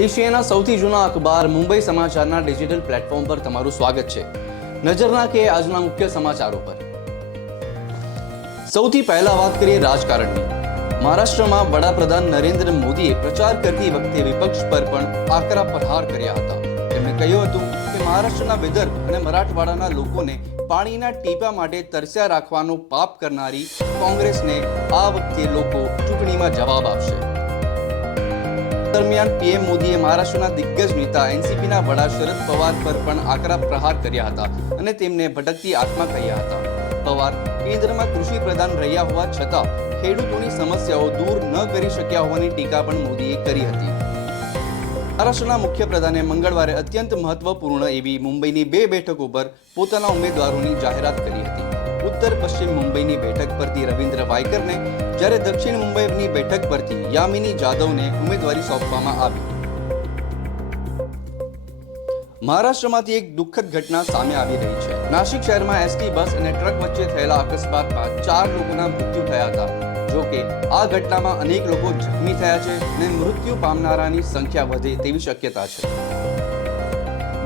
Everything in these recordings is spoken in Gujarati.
એશિયાના સૌથી જૂના અખબાર મુંબઈ સમાચારના ડિજિટલ પ્લેટફોર્મ પર તમારું સ્વાગત છે। નજર નાખીએ આજના મુખ્ય સમાચારો પર। સૌથી પહેલા વાત કરીએ રાજકારણની। મહારાષ્ટ્રમાં વડાપ્રધાન નરેન્દ્ર મોદીએ પ્રચાર કરતી વખતે વિપક્ષ પર પણ આકરા પ્રહાર કર્યા હતા। તેમણે કહ્યું હતું કે મહારાષ્ટ્રના વિદર્ભ અને મરાઠવાડાના લોકોને પાણીના ટીપા માટે તરસ્યા રાખવાનો પાપ કરનારી કોંગ્રેસને આ વખતે લોકો ચૂંટણીમાં જવાબ આપશે। દરમિયાન પીએમ મોદીએ મહારાષ્ટ્રના દિગ્ગજ નેતા એનસીપીના વડા શરદ પવાર પર પણ આકરા પ્રહાર કર્યા હતા અને તેમને ભટકતી આત્મા કહ્યા હતા। પવાર કેન્દ્રમાં કૃષિ પ્રધાન રહ્યા હોવા છતાં ખેડૂતોની સમસ્યાઓ દૂર ન કરી શક્યા હોવાની ટીકા પણ મોદીએ કરી હતી। મહારાષ્ટ્રના મુખ્યપ્રધાને મંગળવારે અત્યંત મહત્વપૂર્ણ એવી મુંબઈની 2 બેઠકો પર પોતાના ઉમેદવારોની જાહેરાત કરી હતી। ઉત્તર પશ્ચિમ મુંબઈની બેઠક પરથી રવિન્દ્ર વાયકરને, જ્યારે દક્ષિણ મુંબઈની બેઠક પરથી યામિની જાદવને ઉમેદવારી સોંપવામાં આવી। મહારાષ્ટ્રમાંથી એક દુઃખદ ઘટના સામે આવી રહી છે। નાસિક શહેરમાં એસટી બસ અને ટ્રક વચ્ચે થયેલા અકસ્માતમાં 4 લોકોના મૃત્યુ થયા હતા। જો કે આ ઘટનામાં અનેક લોકો જખમી થયા છે અને મૃત્યુ પામનારાની સંખ્યા વધે તેવી શક્યતા છે।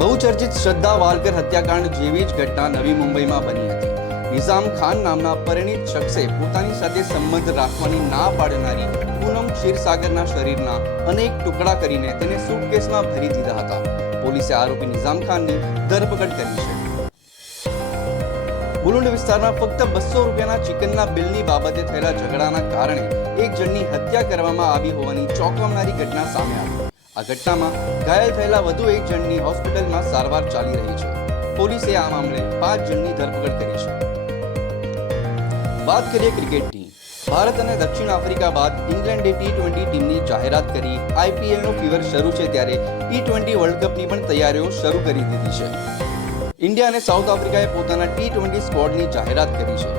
બહુચર્ચિત શ્રદ્ધા વાલકર હત્યાકાંડ જેવી જ ઘટના નવી મુંબઈમાં બની હતી। નિઝામ ખાન નામના પરિણીત શખ્સે પોતાની સાથે સંબંધ રાખવાની ના પાડનારી પૂનમ ક્ષીરસાગરના શરીરના અનેક ટુકડા કરીને તેને સૂટકેસમાં ભરી દીધા હતા। પોલીસે આરોપી નિઝામ ખાનની ધરપકડ કરી છે। મુલુંડ વિસ્તારમાં ફક્ત 200 રૂપિયાના ચિકનના બિલની બાબતે થયેલા ઝઘડાના કારણે એક જણની હત્યા કરવામાં આવી હોવાની ચોંકાવનારી ઘટના સામે આવી। આ ઘટનામાં ઘાયલ થયેલા વધુ એક જણની હોસ્પિટલમાં સારવાર ચાલી રહી છે। પોલીસે આ મામલે 5 જણની ધરપકડ કરી છે। વાત કરીએ ક્રિકેટની। ભારત અને દક્ષિણ આફ્રિકા બાદ ઇંગ્લેન્ડે T20 ટીમની જાહેરાત કરી। આઈપીએલનો ફીવર શરૂ છે ત્યારે T20 વર્લ્ડ કપની પણ તૈયારીઓ શરૂ કરી દીધી છે। ઇન્ડિયા અને સાઉથ આફ્રિકાએ પોતાના T20 સ્ક્વોડની જાહેરાત કરી છે।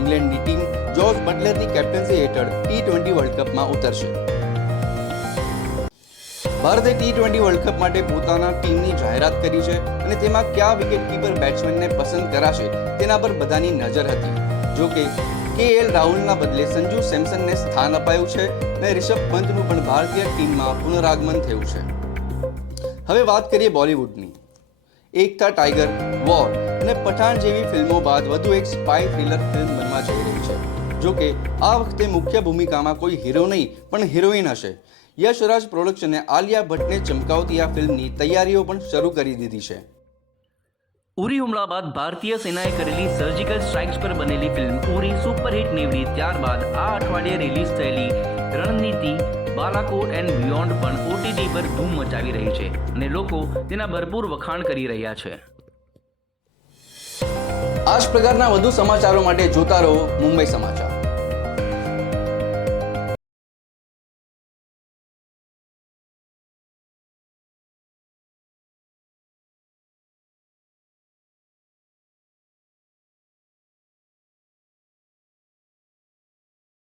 ઇંગ્લેન્ડની ટીમ જોસ બટલરની કેપ્ટન્સી હેઠળ T20 વર્લ્ડ કપમાં ઉતરશે। ભારતે T20 વર્લ્ડ કપ માટે પોતાના ટીમની જાહેરાત કરી છે અને તેમાં કયા વિકેટકીપર બેટ્સમેનને પસંદ કરાશે તેના પર બધાની નજર હતી। જો કે KL રાહુલના બદલે સંજુ સેમસનને સ્થાન અપાયું છે અને રિષભ પંતનું પણ ભારતીય ટીમમાં પુનરાગમન થયું છે। હવે વાત કરીએ બોલિવૂડની। એકતા ટાઈગર, વોર અને પઠાણ જેવી ફિલ્મો બાદ વધુ એક સ્પાય થ્રિલર ફિલ્મ બનવા જઈ રહી છે। જો કે આ વખતે મુખ્ય ભૂમિકામાં કોઈ હીરો નહીં પણ હિરોઈન હશે। યશરાજ પ્રોડક્શને આલિયા ભટ્ટને ચમકાવતી આ ફિલ્મની તૈયારીઓ પણ શરૂ કરી દીધી છે। ઉરી હુમલા બાદ ભારતીય સેનાએ કરેલી સર્જિકલ સ્ટ્રાઇક્સ પર બનેલી ફિલ્મ ઉરી સુપરહિટ નીવડી ત્યારબાદ આ અઠવાડિયે રિલીઝ થયેલી રણનીતિ બાલાકોટ એન્ડ બિયોન્ડ પણ ઓટીટી પર ધૂમ મચાવી રહી છે અને લોકો તેના ભરપૂર વખાણ કરી રહ્યા છે। આ જ પ્રકારના વધુ સમાચારો માટે જોતા રહો મુંબઈ સમાચાર।